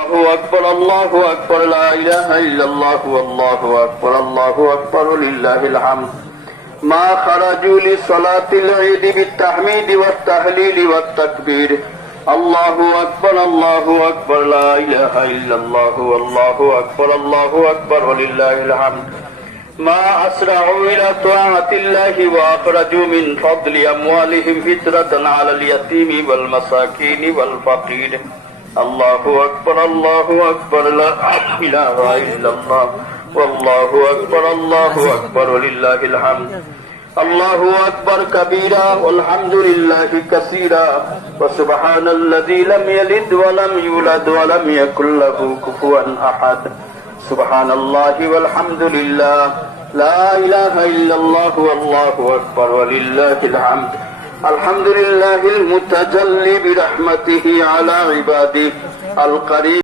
الله أكبر الله أكبر لا إله إلا الله والله أكبر الله أكبر ولله الحمد ما خرجوا لصلاة العيد بالتحميد والتهليل والتكبير الله أكبر لا إله إلا الله والله أكبر ولله الحمد ما أسرعوا إلى طاعة الله وأخرجوا من فضل أموالهم فترة على اليتيم والمساكين والفقير الله أكبر لا إله إلا الله والله أكبر ولله الحمد الله أكبر كبيرا والحمد لله كثيرا وسبحان الذي لم يلد ولم يولد ولم يكن له كفوا أحد سبحان الله والحمد لله لا إله إلا الله والله أكبر ولله الحمد الحمد لله المتجلي برحمته على عباده القريب